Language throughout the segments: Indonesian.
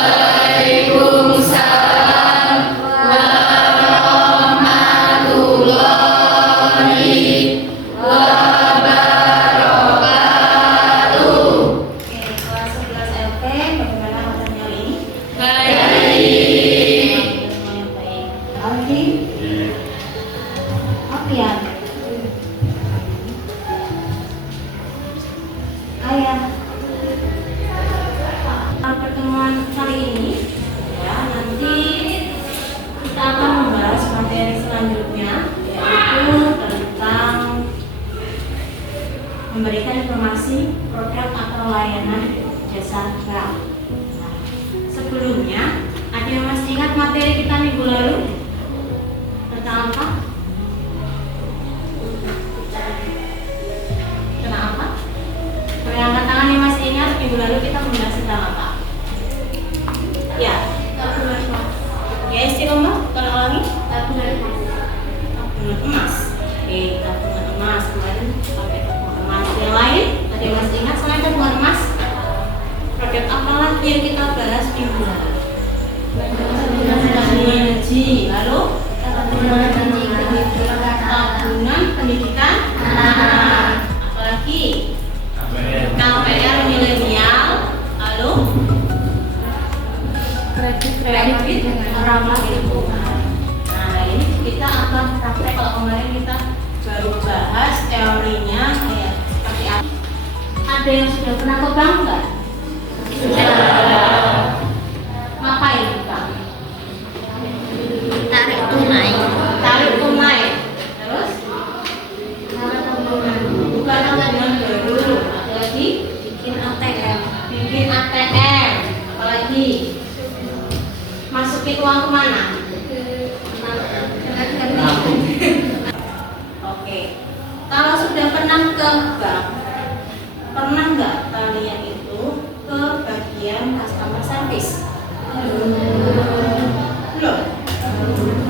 Waalaikumsalam warahmatullahi wabarakatuh. Oke, kelas 11 LP, bagaimana materinya ini? Baik. Semuanya baik. Aldi? Alfian? Ayah? Pertemuan kali ini, ya, nanti kita akan membahas materi selanjutnya, yaitu tentang memberikan informasi produk atau layanan jasa bank. Nah, sebelumnya, ada yang masih ingat materi kita minggu lalu? Tentang apa? Tentang apa? Kalau yang angkat tangan yang masih ingat, minggu lalu kita membahas tentang apa? Ya, ya istiqomah, tolong ulangi. Tabungan emas. Oke, tabungan emas. Kemarin pakai tabungan emas. Yang lain, ada yang masih ingat selain tabungan emas? Produk apa lagi yang kita bahas minggu lalu? Tabungan haji. Lalu? Tabungan pendidikan. Apalagi? KPR milenial. Lalu? Kredit ramah lingkungan. Nah, ini kita akan praktek. Kalau kemarin kita baru bahas teorinya kayak seperti apa. Ada yang sudah pernah ke bank nggak? Sudah. Ngapain di bank? Tarik tunai. Tarik tunai. Terus? Bukan tabungan baru. Ada lagi? Bikin ATM. Bikin ATM. Apalagi? Masukin uang kemana? Oke. Kalau sudah pernah ke bank, pernah nggak kalian itu ke bagian customer service? Belum?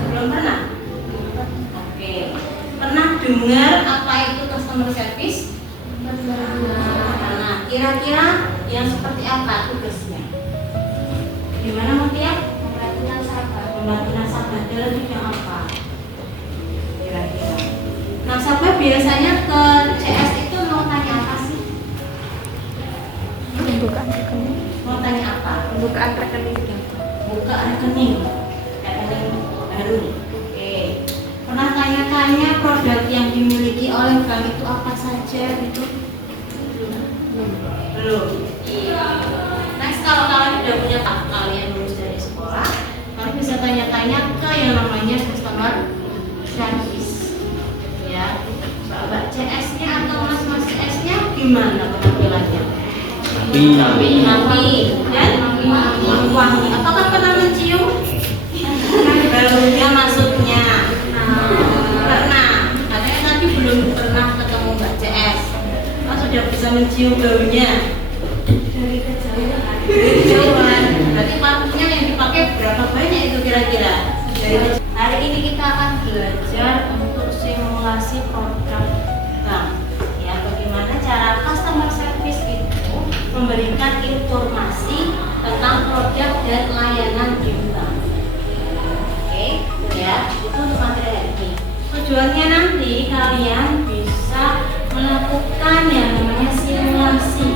Belum pernah? Oke. Pernah dengar apa itu customer service? Nah, kira-kira yang seperti apa tugasnya? Gimana Mutia? Membantu nasabah dalam bidang apa? Kira-kira. Nasabah biasanya ke CS itu mau tanya apa sih? Pembukaan rekening. Mau tanya apa? Pembukaan rekening. Buka rekening. Rekening baru. Oke. Pernah tanya-tanya produk yang dimiliki oleh bank itu apa saja gitu? Belum. Next, kalau kalian sudah punya kalian lulus dari sekolah, kalian bisa tanya-tanya ke yang namanya customer service. Ya, Mbak CS-nya atau Mas CS-nya gimana penampilannya? Rapi dan wangi. Apakah pernah mencium baunya maksudnya? Pernah. Katanya tadi belum pernah ketemu Mbak CS. Mas sudah bisa mencium baunya? Dari kejauhan. Berarti parfumnya yang dipakai berapa banyak itu kira-kira? Hari ini kita akan belajar untuk simulasi produk bank. Ya, bagaimana cara customer service itu memberikan informasi tentang produk dan layanan di bank. Oke, ya, itu untuk materi hari ini. Tujuannya nanti kalian bisa melakukan yang namanya simulasi.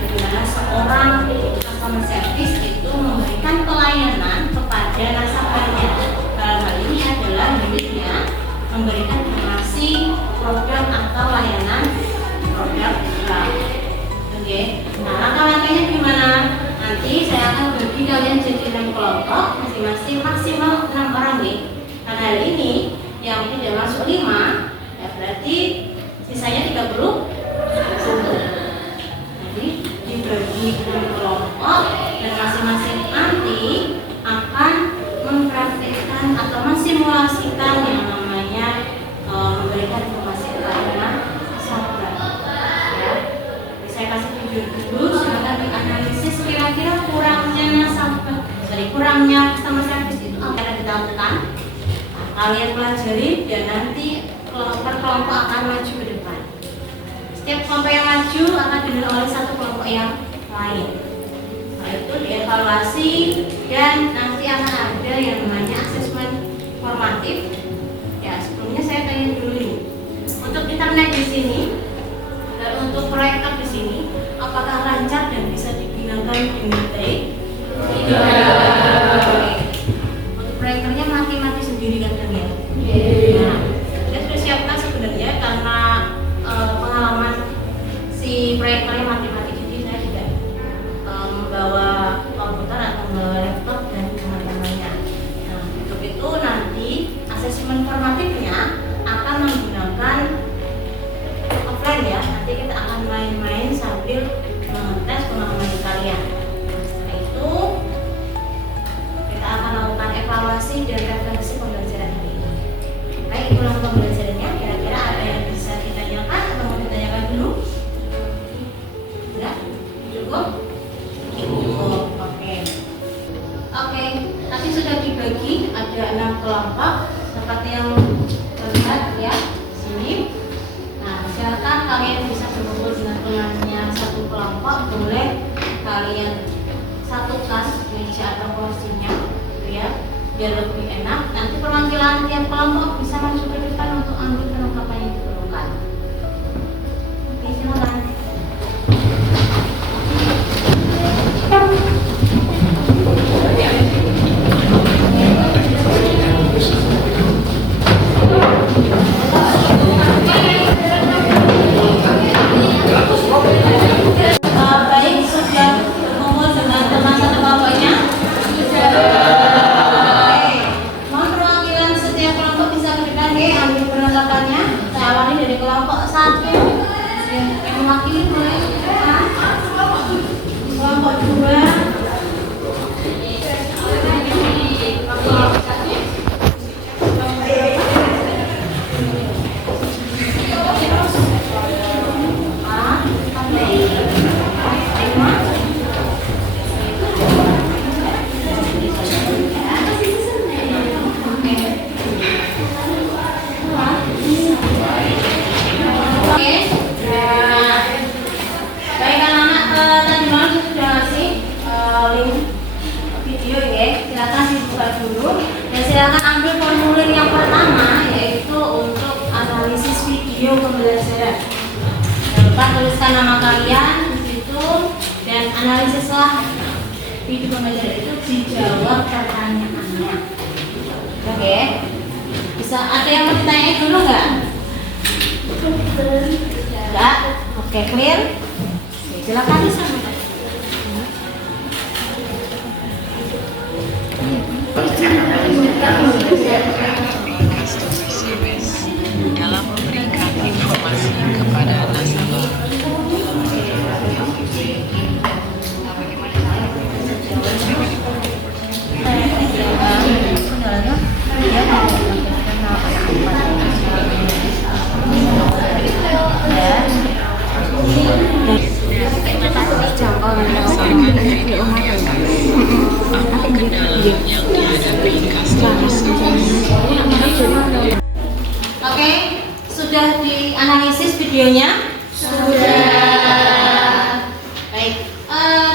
Bagaimana seorang customer service itu memberikan pelayanan kepada nasabahnya. Dalam hal ini adalah miliknya memberikan informasi produk atau layanan produk bank. Oke. Nah, langkah-langkahnya gimana? Nanti saya akan bagi kalian jadi 6 kelompok, masing-masing maksimal 6 orang nih. Karena hari ini yang tidak masuk 5, ya berarti sisanya 31. Jadi dibagi 6 kelompok dan masing-masing nanti akan mempraktekkan atau mensimulasikan yang namanya memberikan informasi kepada nasabah. Ya, saya kasih video dulu, silakan dianalisis kira-kira kurangnya nasabah, kurangnya customer service itu apa yang dilakukan. Nah, kalian pelajari dan nanti kelompok akan maju ke depan. Setiap kelompok yang maju akan dipimpin oleh satu kelompok yang lain. yaitu dievaluasi dan nanti akan ada yang namanya asesmen formatif. Ya, sebelumnya saya tanya dulu nih, untuk internet di sini dan untuk proyektor di sini, apakah lancar dan bisa digunakan dengan baik? Untuk proyektornya mati sendiri kadang ya. Nah, saya sudah siapkan sebenarnya karena pengalaman si proyektornya mati, jadi saya tidak membawa komputer atau membawa laptop dan teman-temannya. Nah, untuk itu nanti asesmen formatifnya akan menggunakan offline ya. Nanti kita akan main-main sambil mengetes pengalaman kalian. Setelah itu kita akan lakukan evaluasi dan refleksi pembelajaran hari ini. Baik, itulah pembelajarannya. Kira-kira ada yang bisa ditanyakan atau mau ditanyakan dulu? Sudah? Cukup? Cukup. Oke. Tadi sudah dibagi ada 6 kelompok seperti yang terlihat ya di sini. Nah, silakan kalian bisa berkumpul dengan temannya satu kelompok, boleh kalian satukan meja atau kursinya, gitu ya, biar lebih enak. Nanti perwakilan tiap kelompok bisa masuk ke depan untuk ambil perlengkapan yang diperlukan. Oke, silakan. Baik, sudah berkumpul dengan teman satu kelompoknya? Oke. Mohon perwakilan setiap kelompok bisa ke depan ya, ambil perlengkapannya. Saya awali dari kelompok 1. Yang mewakili boleh kelompok 2. Baik anak-anak, tadi malam sudah ngasih link video ya. Silakan dibuka dulu dan silakan ambil formulir yang pertama, yaitu untuk analisis video pembelajaran. Jangan lupa tuliskan nama kalian di situ dan analisislah video pembelajaran itu, dijawab pertanyaannya. Oke, bisa ada yang mau ditanya dulu nggak? Enggak? Oke, clear? Oke, silakan bisa. Dalam memberikan informasi kepada nasabah. Oke, sudah dianalisis videonya? Sudah. Baik,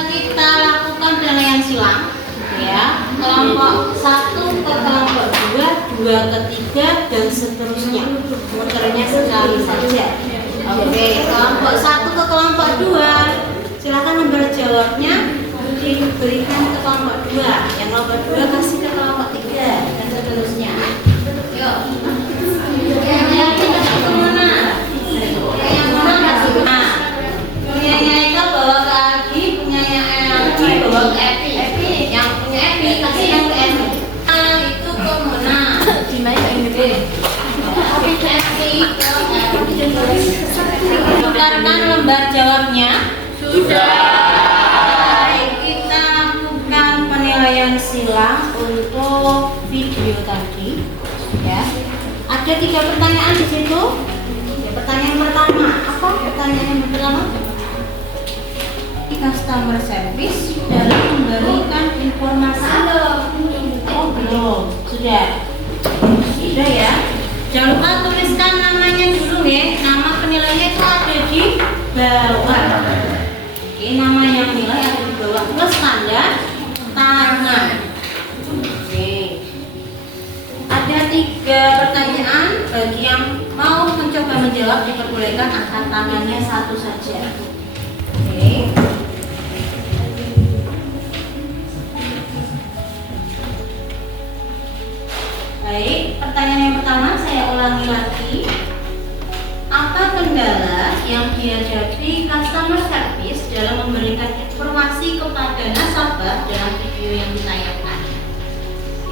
kita lakukan penilaian silang ya. Kelompok 1 ke kelompok 2, 2 ke 3 dan seterusnya. Muternya sekali saja. Oke, kelompok 1 ke kelompok 2. Silakan nomor jawabnya diberikan ke kelompok 2. Yang kelompok 2 kasih ke kelompok 3 dan seterusnya. Yuk. Yang kita kemana? Yang mana kasih ke mana? Punyanya Eka bawa ke Adi, punyanya Adi bawa ke Epi. Yang punya Epi kasih yang ke Epi. Itu ke mana? Tukarkan lembar jawabnya. Sudah. Kita lakukan penilaian silang untuk video tadi. Ya. Ada 3 pertanyaan di situ. Ya, pertanyaan pertama, apa pertanyaan yang pertama? Customer service dalam memberikan informasi. Oh belum, sudah ya. Jangan lupa tuliskan namanya dulu ya. Nama penilainya itu ada di bawah. Oke, nama yang nilai ada di bawah plus tanda menjawab diperbolehkan angkat tangannya satu saja. Oke. Baik, pertanyaan yang pertama saya ulangi lagi. Apa kendala yang dihadapi customer service dalam memberikan informasi kepada nasabah dalam video yang ditayangkan?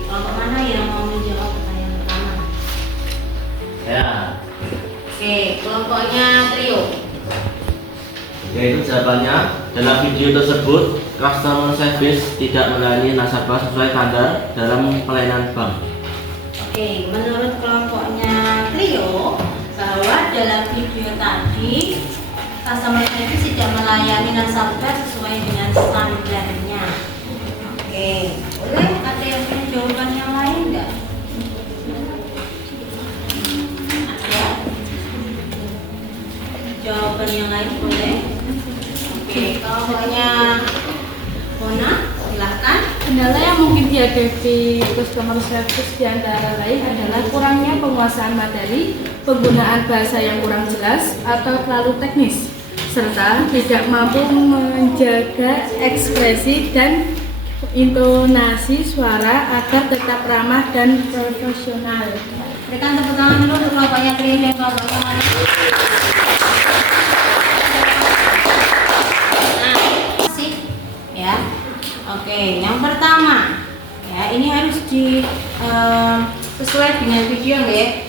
Kelompok mana yang mau menjawab pertanyaan pertama? Ya, Oke, kelompoknya trio. yaitu jawabannya dalam video tersebut customer service tidak melayani nasabah sesuai standar dalam pelayanan bank. Oke, menurut kelompoknya trio bahwa dalam video tadi customer service tidak melayani nasabah sesuai dengan standarnya. Oke, boleh ada yang punya jawaban yang lain enggak? Ada? Jawaban yang lain boleh? Oke, kelompoknya Mona, silahkan. Kendala yang mungkin dihadapi customer service di antara lain adalah kurangnya penguasaan materi, penggunaan bahasa yang kurang jelas atau terlalu teknis, serta tidak mampu menjaga ekspresi dan intonasi suara agar tetap ramah dan profesional. Berikan tepuk tangan dulu untuk kelompoknya Tri dan kelompoknya Mona. Nah, kasih ya. Oke, yang pertama ya ini harus sesuai dengan video ya.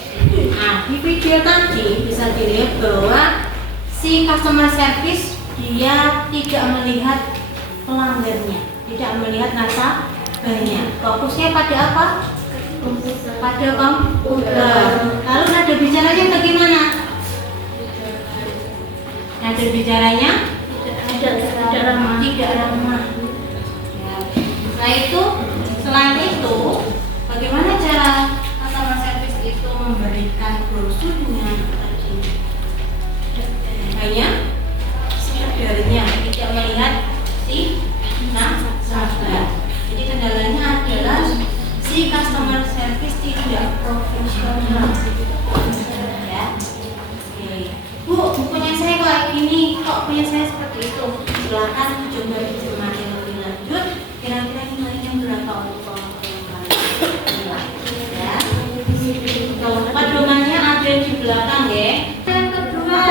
Nah, di video tadi bisa dilihat bahwa si customer service dia tidak melihat pelanggannya, tidak melihat nasabahnya. Fokusnya pada apa? Pada komputer. Lalu nada bicaranya bagaimana? Nada bicaranya tidak ramah. Ya. Selain itu, bagaimana cara customer service itu memberikan brosurnya tadi? Hanya sekedarnya, tidak melihat si nasabah. Jadi kendalanya adalah si customer service tidak profesional. Ya. Oke. Bu, bukunya saya kayak gini, kok punya saya seperti itu? Silakan coba dicermati lebih lanjut. Kira-kira nilainya berapa untuk kelompok yang lain? Ya. Pedomannya ada di belakang ya. Yang kedua,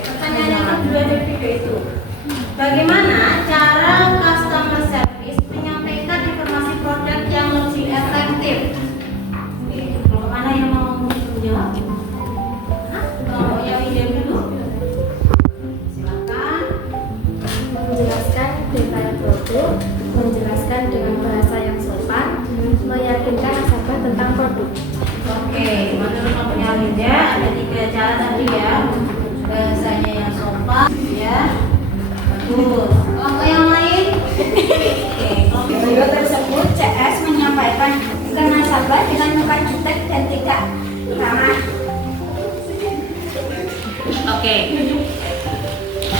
pertanyaan yang kedua dari video itu, bagaimana cara customer service menyampaikan informasi produk yang lebih efektif? Kelompok mana yang mau menjawab? Kelompoknya Widya dulu. Silakan. Menjelaskan detail produk, menjelaskan dengan bahasa yang sopan, meyakinkan nasabah tentang produk. Oke, menurut kelompoknya Widya ada 3 cara tadi ya. Bahasanya yang sopan, ya. Bagus. Kelompok yang lain? Oke, kelompok Video tersebut CS menyampaikan ke nasabah dengan muka jutek dan tidak ramah. Oke.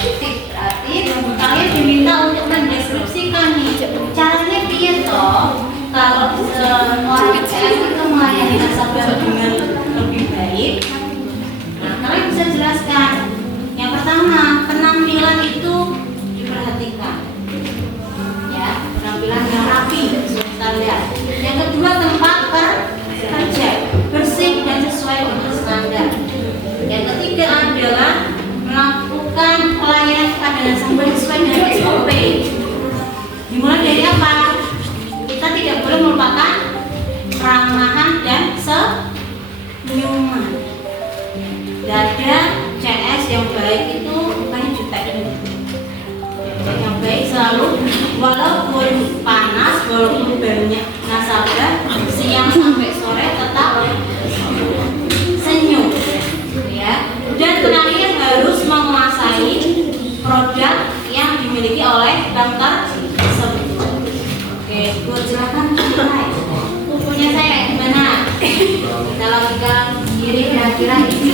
Berarti kalian diminta untuk mendeskripsikan nih caranya piye toh kalau seorang CS itu melayani nasabah dengan lebih baik. Nah, kalian bisa jelaskan. Yang pertama, penampilan itu diperhatikan. Ya, penampilan yang rapi sesuai standar. Yang kedua, tempat kerja bersih dan sesuai dengan standar. Yang ketiga adalah melakukan pelayanan kepada nasabah sesuai dengan SOP. Dimulai dari apa? Kita tidak boleh melupakan keramahan dan senyuman. Dada CS yang baik itu bukan jutek. Yang baik selalu walaupun panas, walaupun banyak nasabah, siang sampai sore tetap senyum. Ya. Dan terakhir harus menguasai produk yang dimiliki oleh bank tersebut. Oke, buat silakan mulai. Bukunya saya kayak gimana? Kita lakukan sendiri kira-kira ini.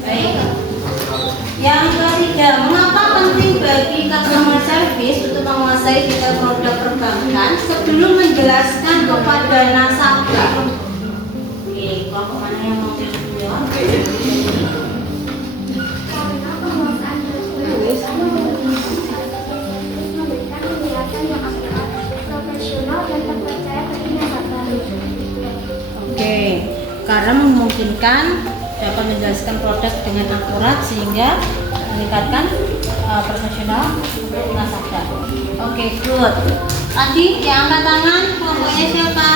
Baik. Yang ketiga, mengapa penting bagi customer service untuk menguasai detail produk perbankan sebelum menjelaskan kepada nasabah? meyakinkan, dapat menjelaskan produk dengan akurat sehingga meningkatkan profesional untuk nasabah. Oke, good. Tadi yang angkat tangan kelompoknya siapa?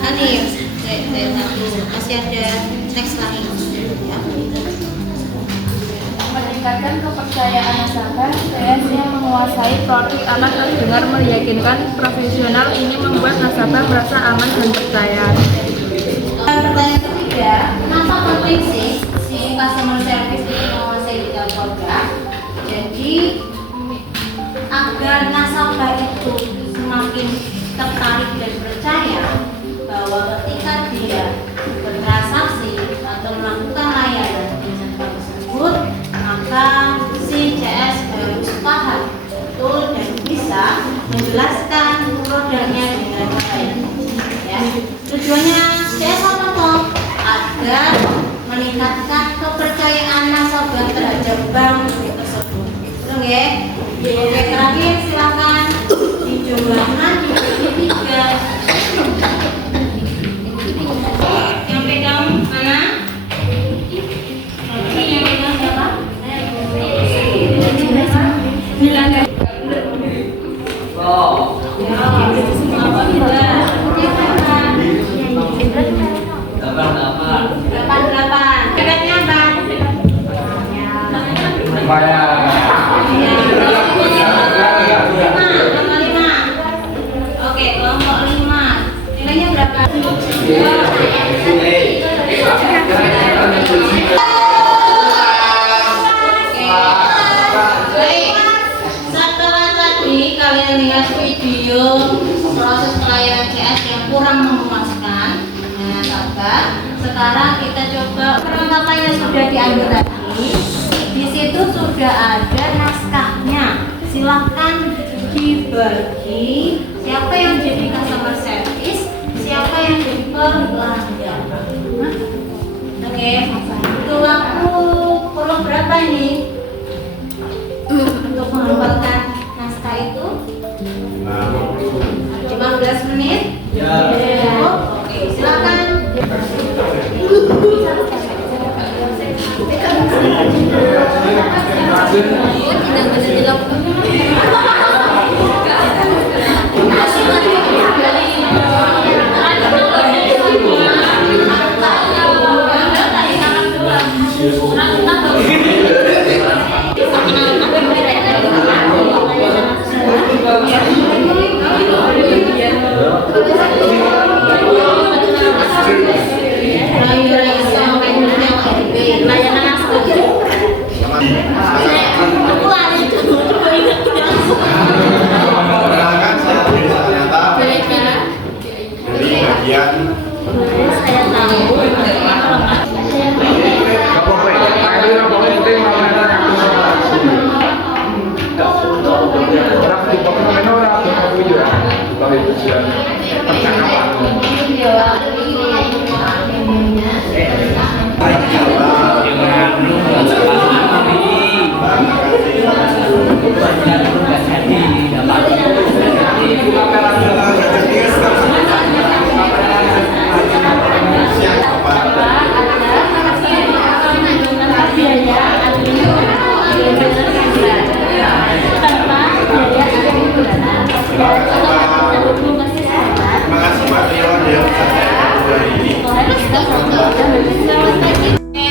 Hanif. Masih ada next lagi. Ya. Meningkatkan kepercayaan nasabah, CS yang menguasai produk anak terdengar meyakinkan, profesional ini membuat nasabah merasa aman dan percaya. Pertanyaan ketiga, kenapa penting sih si customer service itu menguasai tiga produk? Jadi agar nasabah itu semakin tertarik dan percaya bahwa ketika dia bertransaksi atau melakukan layanan di sentra tersebut, maka si CS harus paham betul dan bisa menjelaskan produknya dengan baik. Ya. Tujuannya CS apa toh? Agar meningkatkan kepercayaan nasabah terhadap bank tersebut. Betul ya? Oke, terakhir silakan dijumlahkan di 3. Yang pegang mana? Oke, yang pegang siapa? Oke, kelompok 5. Nilainya berapa? Baik. Setelah tadi kalian lihat video proses pelayanan CS yang kurang memuaskan nasabah, sekarang kita coba perlengkapannya sudah diambil tadi. Di situ sudah ada naskahnya. Silahkan dibagi siapa yang jadi customer service, siapa yang jadi pelanggan. Oke, itu waktu perlu berapa ini untuk menghafalkan naskah itu? 15 menit. Oke, silakan.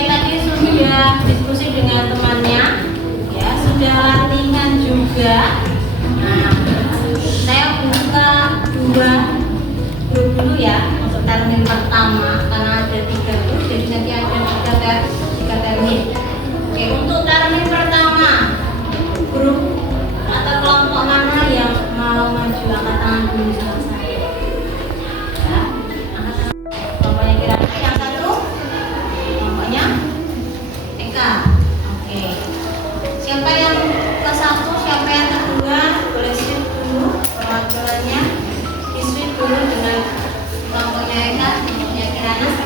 Tadi sudah diskusi dengan temannya, ya sudah latihan juga. Nah, saya buka 2 grup dulu ya untuk termin pertama karena ada 3 grup, jadi nanti ada 3 termin. Oke, untuk termin pertama, grup atau kelompok mana yang mau maju angkat tangan dulu sama saya? Ya, angkat tangan. Kelompoknya kira-kira yang satu, kelompoknya Eka. Oke. Siapa yang ke 1, siapa yang kedua? Boleh switch dulu perwakilannya. Di switch dulu dengan kelompoknya Eka, kelompoknya Kirana.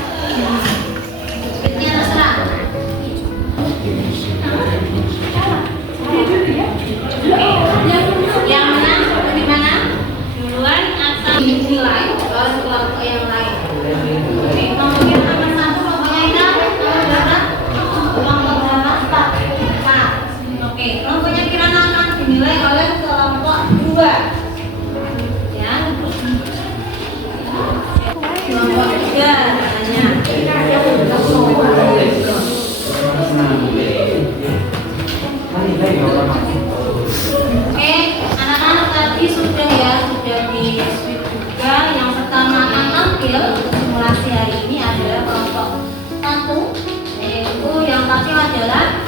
Oke, anak-anak tadi sudah ya, sudah di sweep juga. Yang pertama akan tampil untuk simulasi hari ini adalah kelompok 1, yaitu yang tampil adalah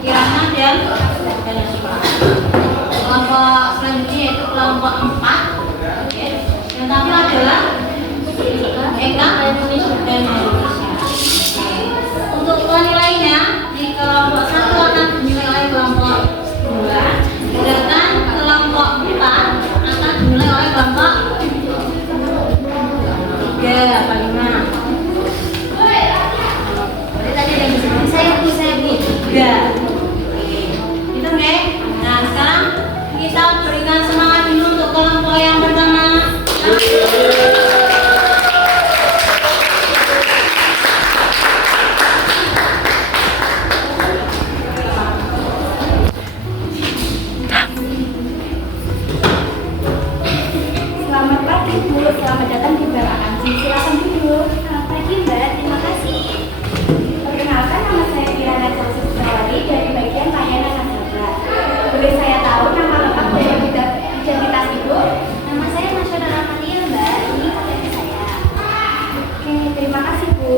Kirana dan Nasyifa. Kelompok selanjutnya yaitu kelompok 4. Oke, yang tampil adalah Eka dan Indonesia. Untuk nilainya di kelompok 1 akan dinilai oleh kelompok 2, sedangkan kelompok 4 akan dinilai oleh kelompok 3 apa 5. Berarti tadi ada yang disebut saya Bu 3. Gitu nggak? Nah sekarang kita berikan semangat dulu untuk kelompok yang pertama. Selamat pagi Bu, selamat datang di Bel Akansi. Silakan duduk. Selamat pagi Mbak, terima kasih. Perkenalkan, nama saya Kirana Jaswari dari bagian layanan nasabah. Boleh saya tahu nama lengkap dan identitas Ibu? Nama saya Nasional Amalia Mbak, ini KTP saya. Oke, terima kasih Bu.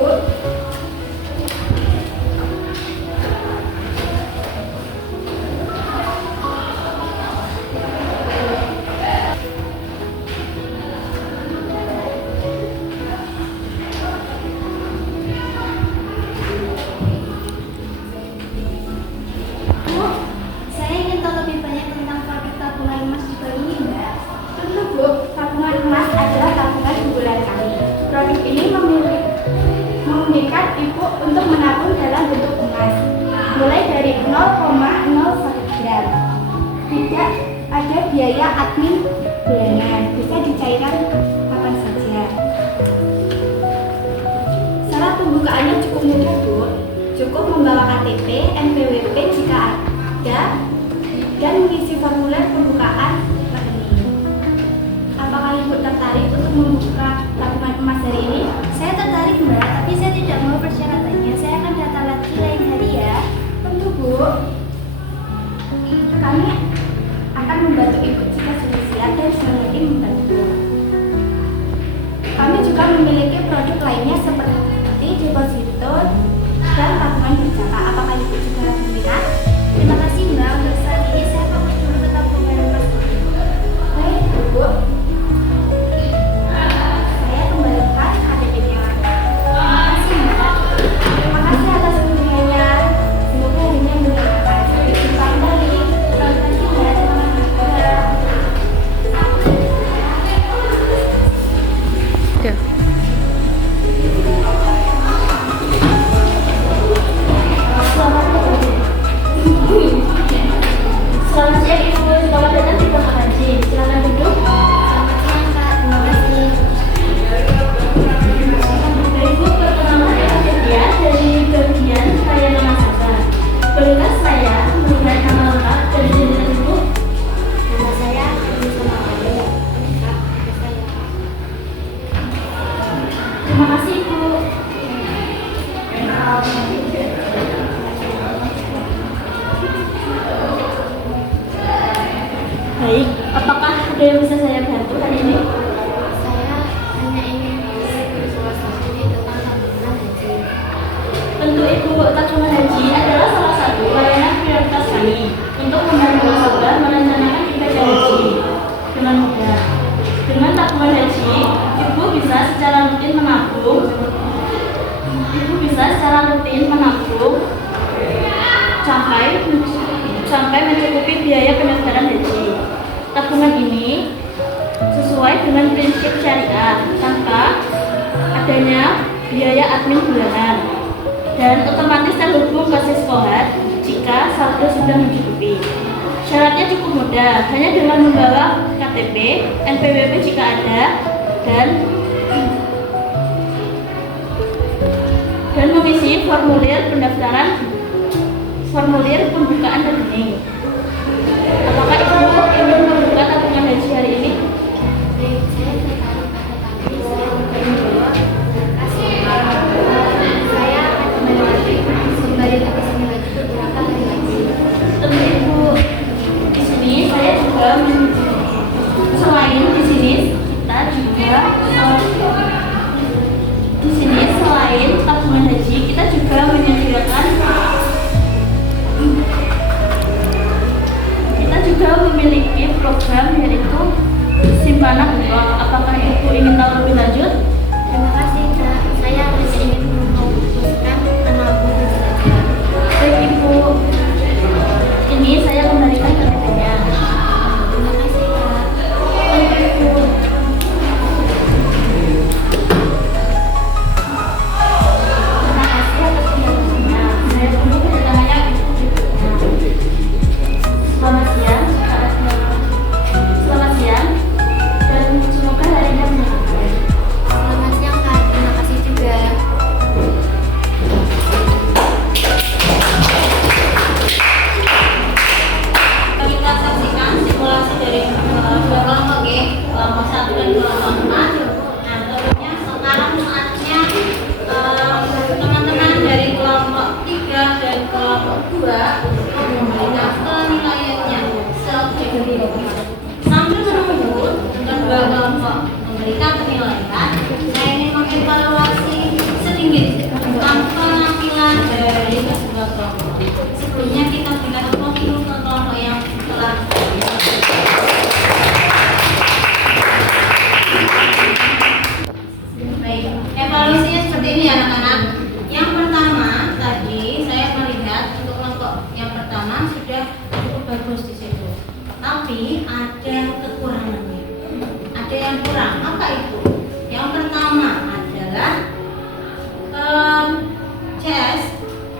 Bu, saya ingin tahu lebih banyak tentang produk tabungan emas juga ini, Mbak. Tentu, Bu. Tabungan emas adalah tabungan unggulan kami. Produk ini memungkinkan Ibu untuk menabung dalam bentuk emas, mulai dari 0,01 gram. Tidak ada biaya admin bulanan, bisa dicairkan kapan saja. Syarat pembukaannya cukup mudah, Bu. Cukup membawa KTP, NPWP jika ada, dan mengisi formulir pembukaan rekening. Apakah Ibu tertarik untuk membuka tabungan emas hari ini? Saya tertarik Mbak, tapi saya tidak mau persyaratannya. Saya akan datang lagi lain hari ya. Tentu Bu. Kami akan membantu Ibu jika sudah siap dan semuanya membantu. Kami juga memiliki produk lainnya seperti deposito dan tabungan berjangka. Apakah Ibu juga minat? Terima kasih Mbak. Untuk saat ini saya fokus dulu ke tabungan emas. Baik Bu. Saya kembalikan KTP-nya. Terima kasih Mbak. Terima kasih atas kunjungannya. Semoga harinya menyenangkan. Sampai jumpa kembali. Selamat pagi Mbak. Terima kasih. Udah. Selamat siang Ibu, selamat datang di Bel Akansi. Silakan duduk. Selamat siang Kak, terima kasih. Ibu perkenalan saya dari bagian layanan nasabah. Bolehkah saya melihat nama lengkap dan identitas Ibu? Nama saya Anissa Maria. Terima kasih Ibu. Baik, apakah ada yang bisa saya bantu hari ini? Saya hanya ingin informasi tentang tabungan haji. Tentu Ibu, tabungan haji adalah salah satu layanan prioritas kami untuk membantu nasabah merencanakan ibadah haji dengan mudah. Dengan tabungan haji, Ibu bisa secara rutin menabung. sampai mencukupi biaya pendaftaran haji. Tabungan ini sesuai dengan prinsip syariah tanpa adanya biaya admin bulanan dan otomatis terhubung ke Siskohat jika saldo sudah mencukupi. Syaratnya cukup mudah, hanya dengan membawa KTP, NPWP jika ada, dan mengisi formulir pendaftaran, formulir pembukaan rekening. Apakah Ibu ingin membuka tabungan haji hari ini? Tentu Ibu memiliki program yaitu simpanan uang. Apakah Ibu ingin tahu lebih lanjut? Terima kasih Kak. Saya hanya ingin memutuskan menabung saja. Baik Ibu, ini saya kembalikan ke meja. Terima kasih Kak. Baik Ibu. Terima kasih atas penjelasannya. Saya tunggu kedatangannya Ibu. Selamat siang. Selamat siang. Dan semoga harinya menyenangkan. Selamat siang Kak. Terima kasih juga. Kita saksikan simulasi dari dua kelompok ya, kelompok 1 dan kelompok 4. Nah, tentunya sekarang saatnya teman-teman dari kelompok 3 dan kelompok 2 untuk memberikan penilaiannya seobjektif. Sambil menunggu kedua kelompok memberikan penilaian, saya ingin mengevaluasi sedikit tentang penampilan dari kedua kelompok. Sebelumnya kita berikan tepuk dulu ke kelompok yang telah baik. Evaluasinya seperti ini ya anak-anak. Yang pertama tadi saya melihat untuk kelompok yang pertama sudah cukup bagus di situ. Tapi ada kekurangannya. Ada yang kurang. Apa itu? Yang pertama adalah CS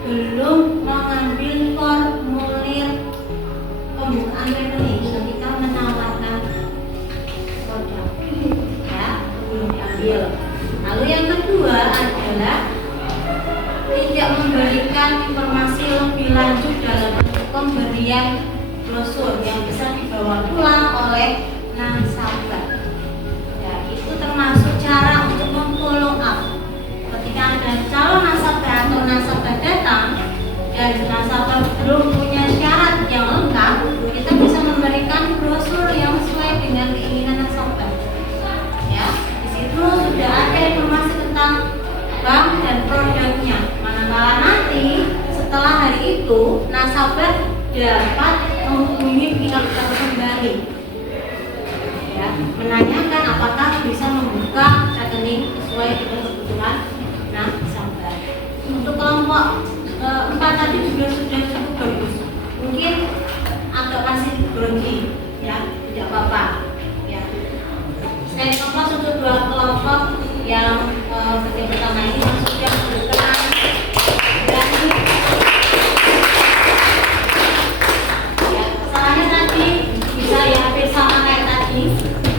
belum mengambil formulir pembukaan rekening ketika menawarkan produk, ya belum diambil. Lalu yang kedua adalah tidak memberikan informasi lebih lanjut dalam bentuk pemberian brosur yang bisa dibawa pulang oleh nasabah. Ya, itu termasuk cara untuk memfollow up. Ketika ada calon nasabah atau nasabah datang dan nasabah belum punya syarat yang lengkap, kita bisa memberikan brosur yang sesuai dengan keinginan nasabah. Ya, di situ sudah ada informasi tentang bank dan produknya. Manakala nanti setelah hari itu nasabah dapat menghubungi pihak kembali, ya, menanyakan apakah bisa membuka rekening sesuai dengan kebutuhan nasabah. Untuk kelompok 4 tadi juga sudah cukup bagus. Mungkin agak masih grogi, ya, tidak apa-apa. Ya. Saya contoh untuk dua kelompok yang bagian pertama ini sudah berkenan dan ya, salahnya tadi bisa ya hampir sama kayak tadi,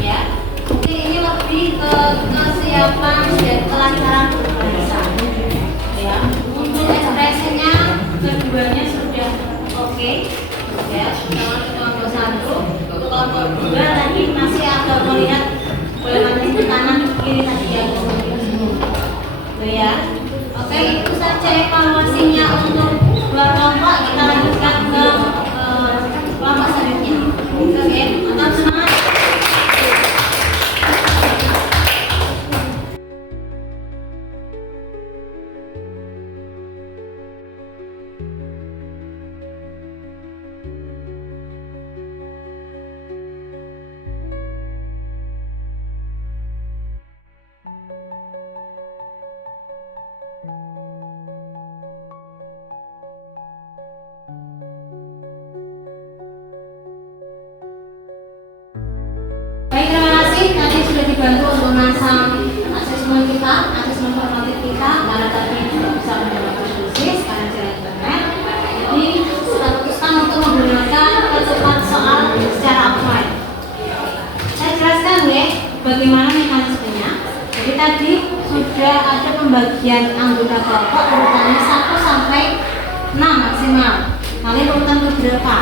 ya. Mungkin ini lebih ke kesiapan dan kelancaran berbahasa. Ya, untuk ekspresinya keduanya sudah oke, ya. Sama kelompok 1, kelompok 2 tadi masih agak melihat bagaimana ke kanan kiri tadi ya, ya. Oke, itu saja evaluasinya untuk dua kelompok. Kita lanjutkan ke kelompok selanjutnya. Oke, tetap semangat. Baik, terima kasih. Tadi sudah dibantu untuk memasang asesmen kita, asesmen formatif kita, karena tadi bisa menjawab diskusi sekarang secara internet. Jadi kita putuskan untuk menggunakan ketupat soal secara offline. Saya jelaskan deh bagaimana mekanismenya. Jadi tadi sudah ada pembagian anggota kelompok urutannya 1 sampai 6 maksimal. Kalian urutan keberapa?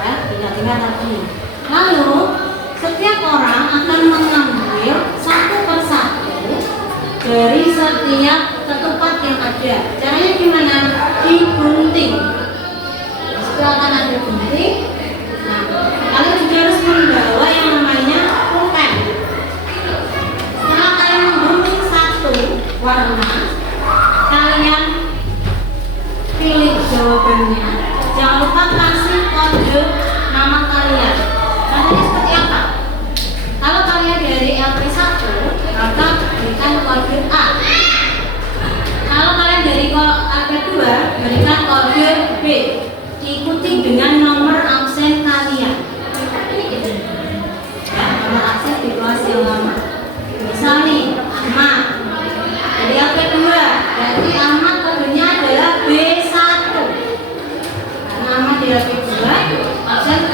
Ya, tinggal tadi. Lalu setiap orang akan mengambil satu persatu dari setiap ketupat yang ada. Caranya gimana? Digunting. Itu akan ada gunting. Nah, kalian juga harus membawa yang namanya pulpen. Setelah kalian menggunting satu warna, kalian pilih jawabannya. Jangan lupa kasih kode nama kalian.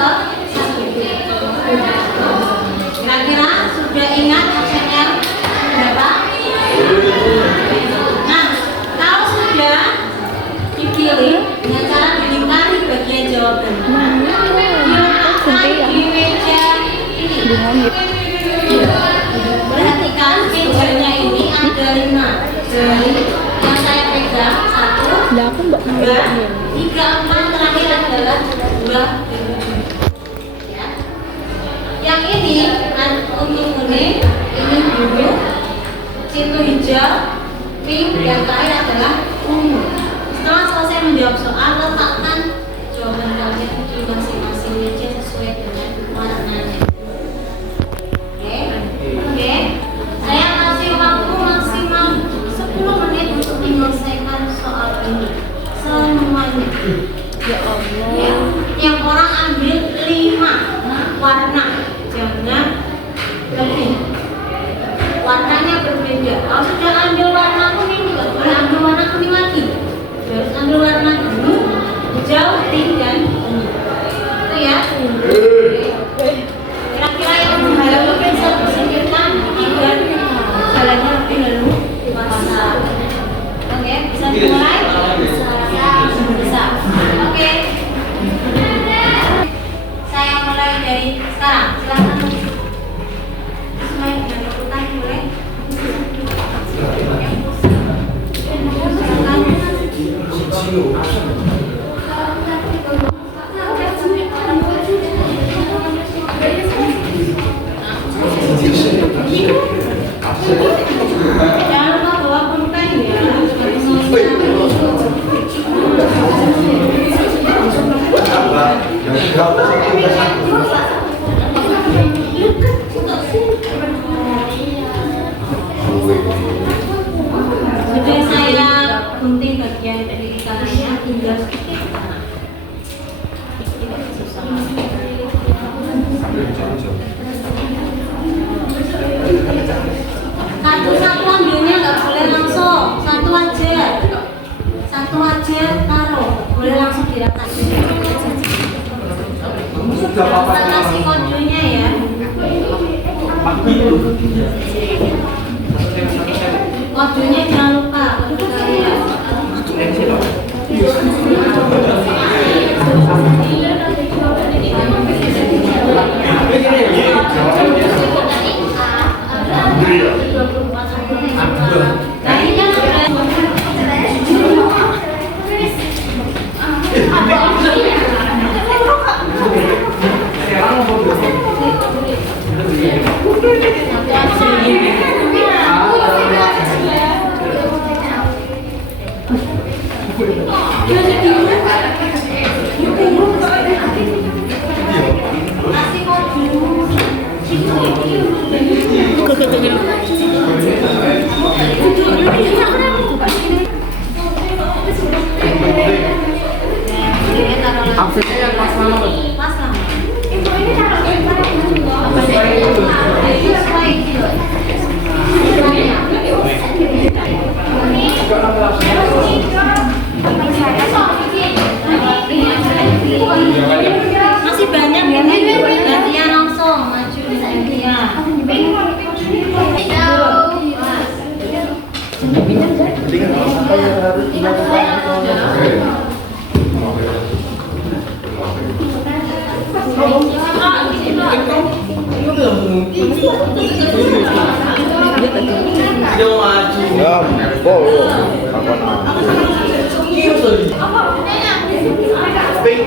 1. Kira-kira sudah ingat absennya berapa? Nah, kalau sudah dipilih dengan cara dilingkari bagian jawaban, diletakkan di meja ini. Perhatikan mejanya ini ada 5 dari yang saya pegang 1, 2, 3, 4, terakhir adalah 2. Ya. Yang ini untuk kuning, ini biru, situ hijau, pink, yang terakhir adalah ungu. Setelah selesai menjawab soal, letakkan jawaban kalian di masing-masing meja sesuai dengan warnanya. Oke. Saya kasih waktu maksimal 10 menit untuk menyelesaikan soal ini semuanya. Ya Allah. Yang orang ambil 5 warna, jangan lebih. Warnanya berbeda. Kalau sudah ambil warna kuning, nggak boleh ambil warna kuning lagi. Harus ambil warna biru, hijau, pink, dan ungu. Itu ya. Kira-kira yang menghadapi bisa disingkirkan 3 jalannya lebih lalu puasa. Oke, bisa dimulai? Bisa. Oke. Saya mulai dari sekarang. Silakan. Sesuai dengan urutan boleh. Jangan lupa bawa pulpen ya. Sudah saya gunting bagian dari kanannya, tinggal sedikit ke kanan. Satu ambilnya nggak boleh langsung, satu aja taruh, boleh langsung diratakan. Kita kasih kodenya ya. Kodenya jangan lupa kode kalian. Absennya yang pas lama. Pas lama. Masih banyak ini, gantian langsung maju gantian.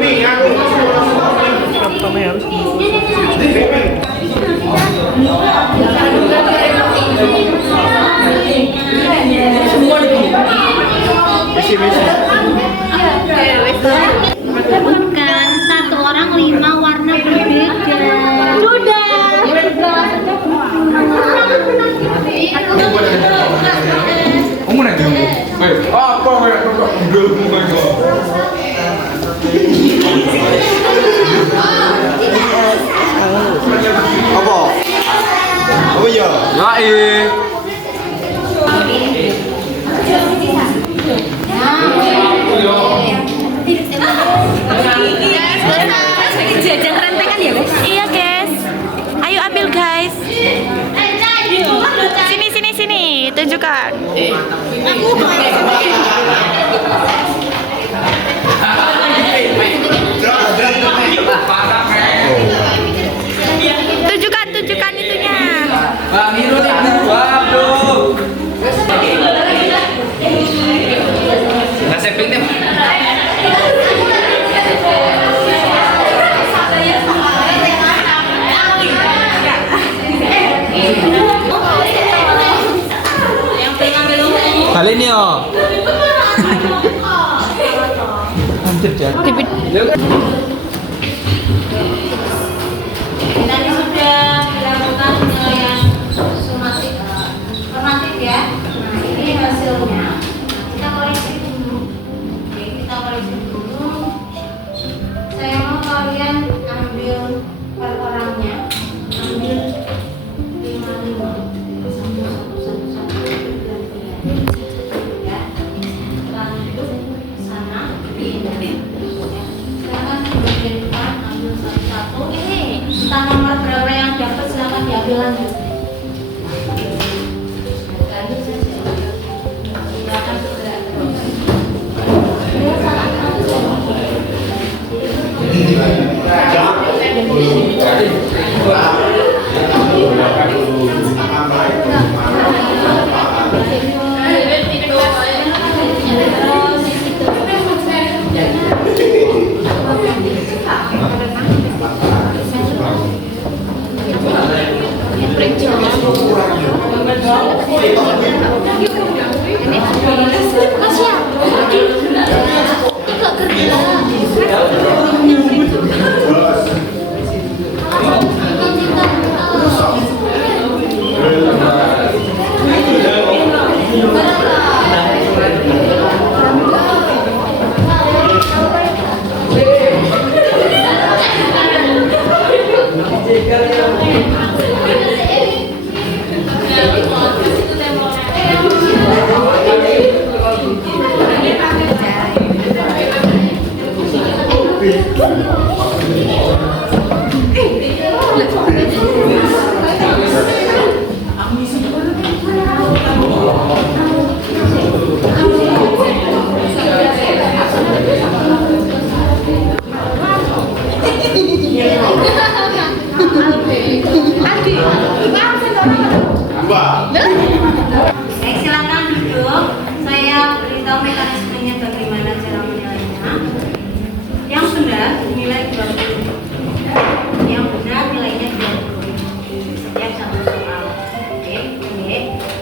Ping aku. Bukan satu orang 5 warna berbeda. Sudah. Kamu nih dulu. Apa kayak dulu tunjukkan. Tunjukkan itunya. Waduh. Kali ini oh. Tadi sudah dilakukan penilaian sumatif, formatif ya. Nah ini hasilnya. Kita koreksi dulu. Oke, kita koreksi dulu. Saya mau kalian ambil per orangnya, ambil 55 sampai 1 ya. Lanjut sana pindah. Silakan dibagikan, ambil satu-satu. Ini entah nomor berapa yang dapat, silakan diambil lanjut. Lanjut saja. Silakan bergerak terus. Baik, silakan duduk. Saya beritahu mekanismenya bagaimana cara menilainya. Yang benar nilai 20. Yang benar nilainya 20 setiap satu soal. Oke.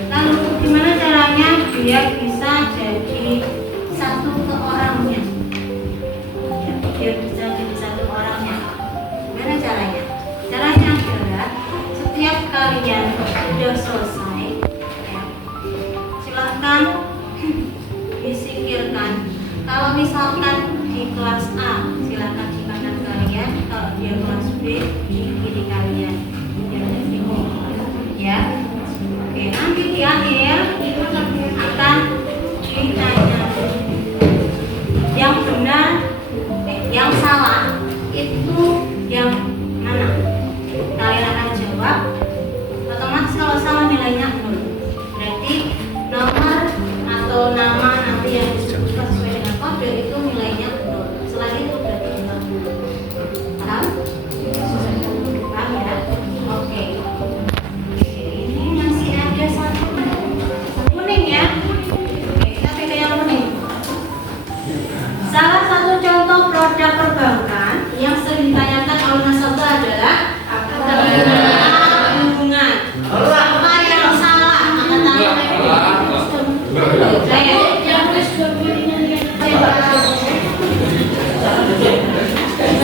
Lalu gimana caranya biar bisa jadi satu ke orangnya? Ya, biar bisa jadi satu orangnya. Gimana caranya? Caranya adalah setiap kalian sudah selesai, ya, silahkan disikirkan. Kalau misalkan di kelas A, silahkan di kanan kalian. Kalau dia kelas B, di kiri kalian. Ya, oke. Nanti di akhir akan ditanya yang benar, yang salah itu yang mana. Kalian akan jawab. Otomatis kalau salah nilainya 0. Berarti nomor atau nama nanti yang disebutkan sesuai dengan kode itu nilainya 0. Selain itu berarti 50. Paham? Paham ya? Oke. Ini masih ada satu kuning ya. Oke, kita pilih yang kuning. Salah satu contoh produk perbankan yang sering ditanyakan oleh nasabah adalah hubungan. Apa yang salah? Angkat tangan.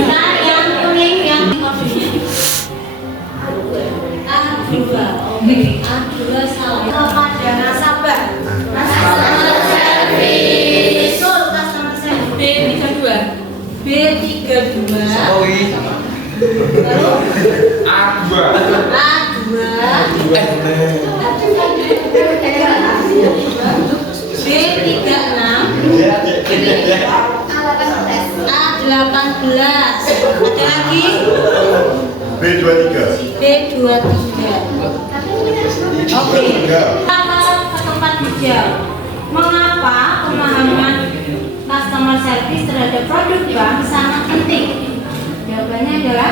Nah, yang kuning yang A2. Oke, A2 salah. Kepada nasabah. Customer service. Betul, customer service. B32. B32. Lalu A2. B36 A18. Ada lagi B23. Oke. Satu tempat hijau. Mengapa pemahaman customer service terhadap produk bank sangat penting? Jawabannya adalah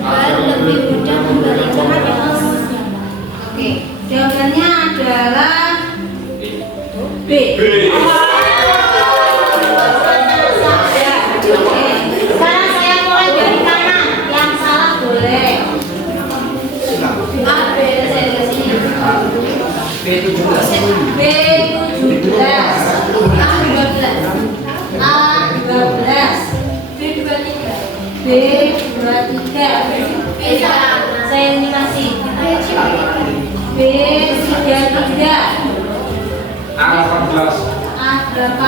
Agar lebih mudah memberikan informasi. oke. Jawabannya adalah B. Oke. Sekarang saya mulai dari kanan. Yang salah boleh. A, B, saya dari sini. B17, A12, B23, saya ini masih B33, A18. A18,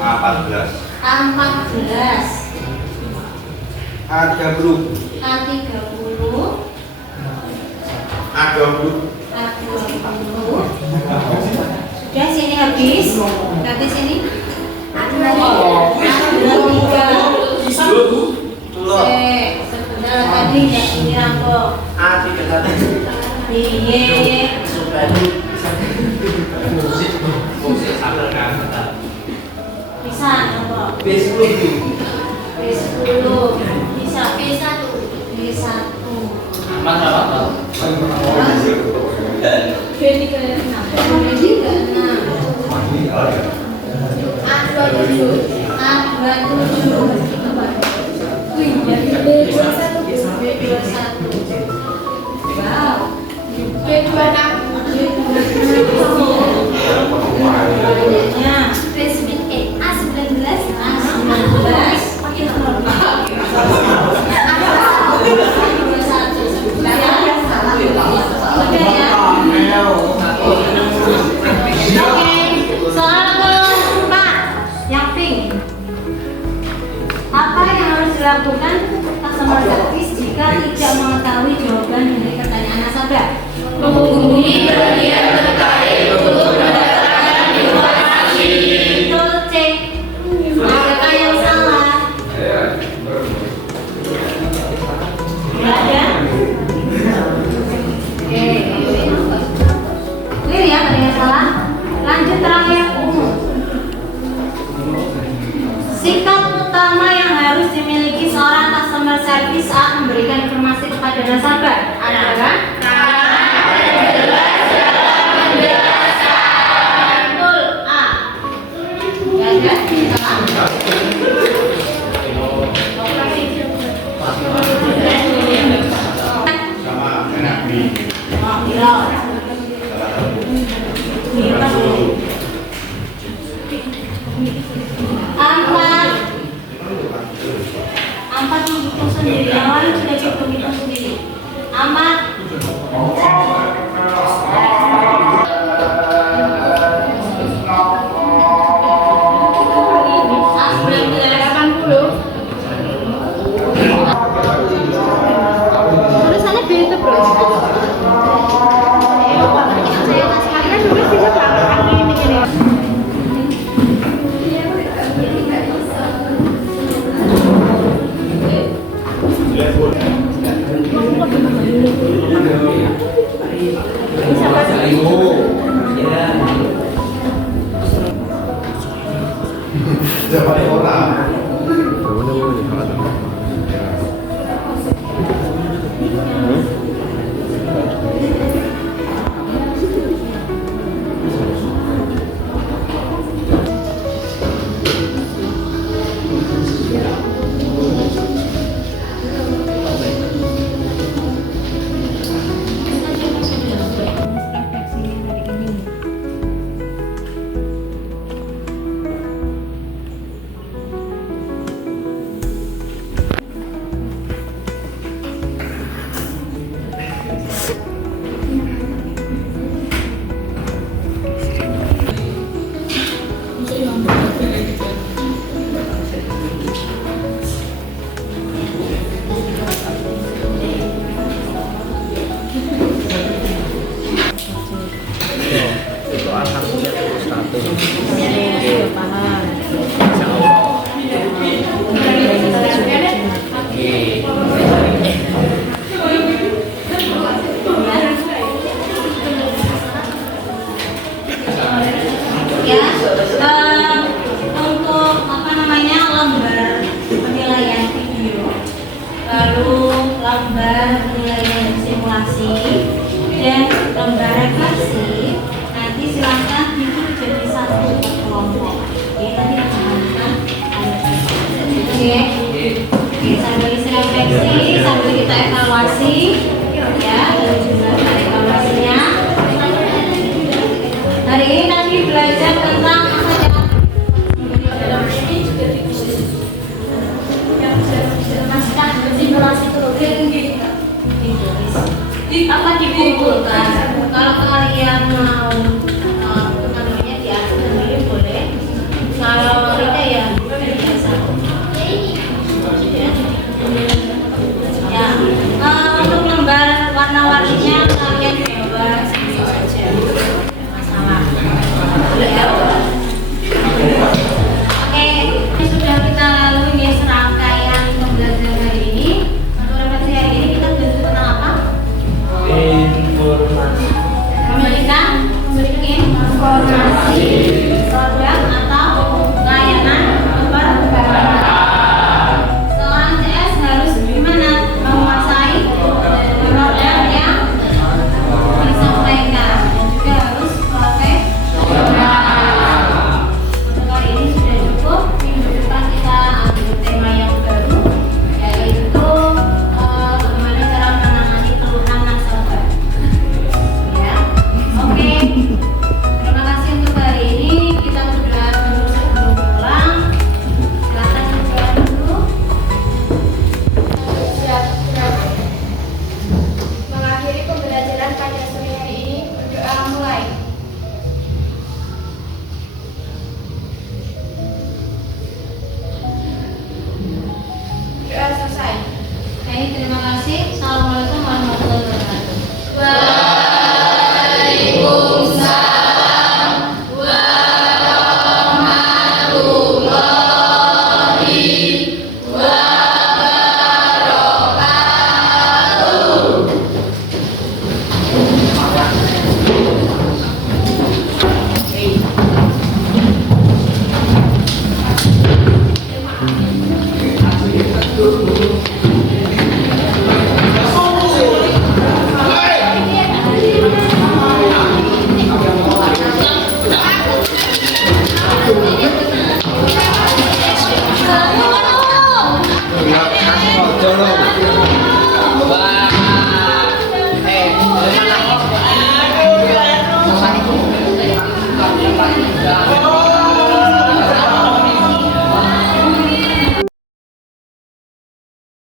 A14. A14, A30. A30, A20. A20. Sudah, sini habis. Nanti sini. Sebentar tadi nggak ini rampok. Biye. Bisa rampok. B10. Bisa B1. Dilakukan customer service jika tidak mengetahui jawaban dari pertanyaan nasabah. Menghubungi bagian terkait untuk mendapatkan informasi. Betul, C. Apakah yang salah? Tidak ada? Oke. Clear ya, ada yang salah? Lanjut terakhir umum. Sikap utama yang harus dimiliki seorang customer service saat memberikan informasi kepada nasabah adalah betul, A. Ya ada? Salah? Ampat menghitung sendiri, yang lain sudah hitung sendiri. Ampat. Tulisannya B itu bro. Kalian nulis di sebelah ini gini. apa dikumpulkan. Kalau kalian mau teman-temannya diatur sendiri boleh. Kalau tidak ya biasa. Ya, untuk lembar warna-warninya kalian bebas saja, masalah. Ya. Oke, ini sudah kita lalui ya serangkaian pembelajaran hari ini. Untuk refleksi hari ini kita belajar tentang apa? Informasi. Memberikan informasi produk atau layanan perbankan. Seorang CS harus gimana menguasai produk yang disampaikan dan juga harus profesional. Untuk kali ini sudah cukup. Minggu depan kita ambil tema yang baru, yaitu bagaimana cara menangani keluhan nasabah. Ya, oke. Terima kasih untuk hari ini. Kita sudah duduk sebelum pulang. Silakan berdoa dulu. Mengakhiri pembelajaran pada sore hari ini, berdoa mulai. Doa selesai. Baik, terima kasih. Assalamualaikum warahmatullahi wabarakatuh. Wah.